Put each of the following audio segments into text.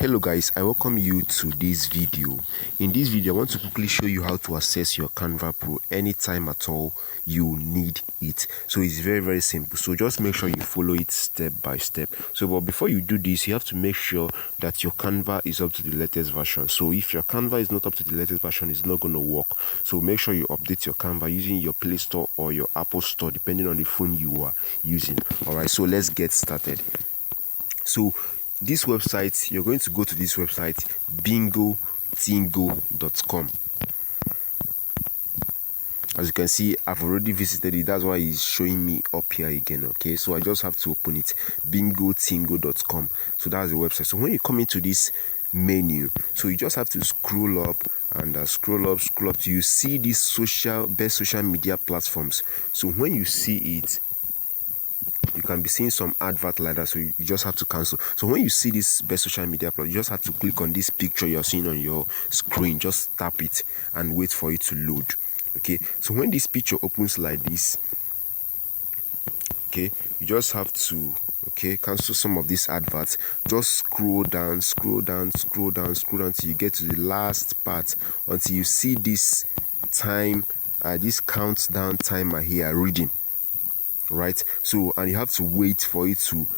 Hello guys, I welcome you to this video. In this video, I want to quickly show you how to access your Canva Pro anytime at all you need it. So it's very simple. So just make sure you follow it step by step. So but before you do this, you have to make sure that your Canva is up to the latest version. So if your Canva is not up to the latest version, it's not going to work. So make sure you update your Canva using your Play Store or your Apple Store, depending on the phone you are using. Alright, so let's get started. So this website, you're going to go to this website, bingotingo.com. As you can see, I've already visited it. That's why it's showing me up here again. Okay, so I just have to open it, bingotingo.com. So that's the website. So when you come into this menu, so you just have to scroll up and scroll up till you see these best social media platforms. So when you see it, you can be seeing some advert like that, so you just have to cancel. So when you see this best social media platform, you just have to click on this picture you're seeing on your screen. Just tap it and wait for it to load. Okay, so when this picture opens like this, okay, you just have to cancel some of these adverts. Just scroll down till you get to the last part, until you see this time, this countdown timer here reading. Right, so and you have to wait for it to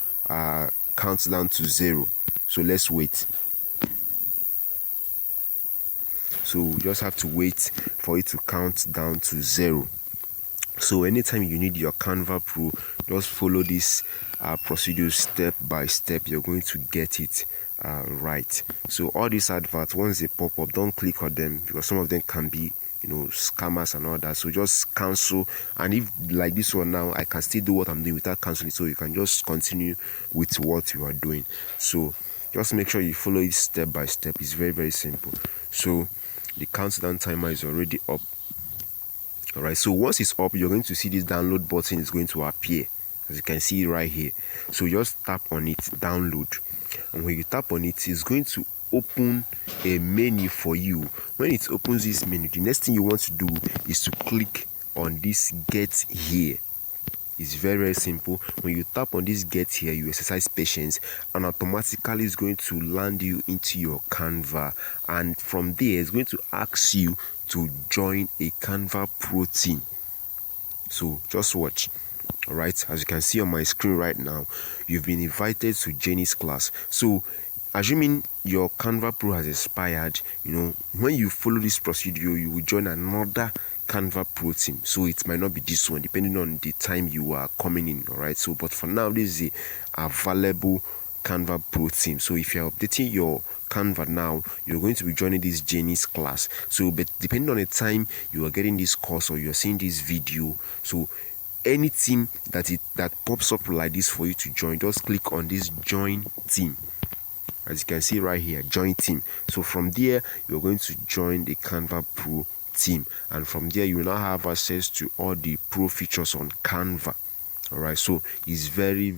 count down to 0. So let's wait. So we just have to wait for it to count down to 0. So anytime you need your Canva Pro, just follow this procedure step by step. You're going to get it right. So all these adverts, once they pop up, don't click on them, because some of them can be scammers and all that. So just cancel. And if like this one now, I can still do what I'm doing without canceling, so you can just continue with what you are doing. So just make sure you follow it step by step. It's very simple. So the countdown timer is already up. All right, so once it's up, you're going to see this download button is going to appear, as you can see right here. So just tap on it, download, and when you tap on it, it's going to open a menu for you. When it opens this menu, the next thing you want to do is to click on this get here. It's very simple. When you tap on this get here, you exercise patience, and automatically it's going to land you into your Canva, and from there it's going to ask you to join a Canva Pro team. So just watch. All right, as you can see on my screen right now, you've been invited to Jenny's class. So assuming your Canva Pro has expired, when you follow this procedure, you will join another Canva Pro team. So it might not be this one, depending on the time you are coming in. All right, so but for now, this is a available Canva Pro team. So if you're updating your Canva now, you're going to be joining this Jenny's class. So but depending on the time you are getting this course or you're seeing this video, so any team that pops up like this for you to join, just click on this join team. As you can see right here, join team. So from there, you're going to join the Canva Pro team, and from there you will now have access to all the pro features on Canva. All right, so it's very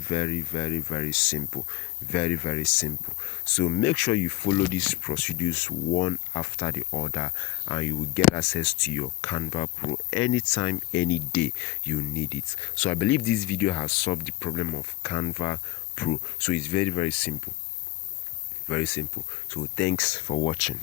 simple, very simple. So make sure you follow these procedures one after the other, and you will get access to your Canva Pro anytime, any day you need it. So I believe this video has solved the problem of Canva Pro. So it's very simple, very simple. So thanks for watching.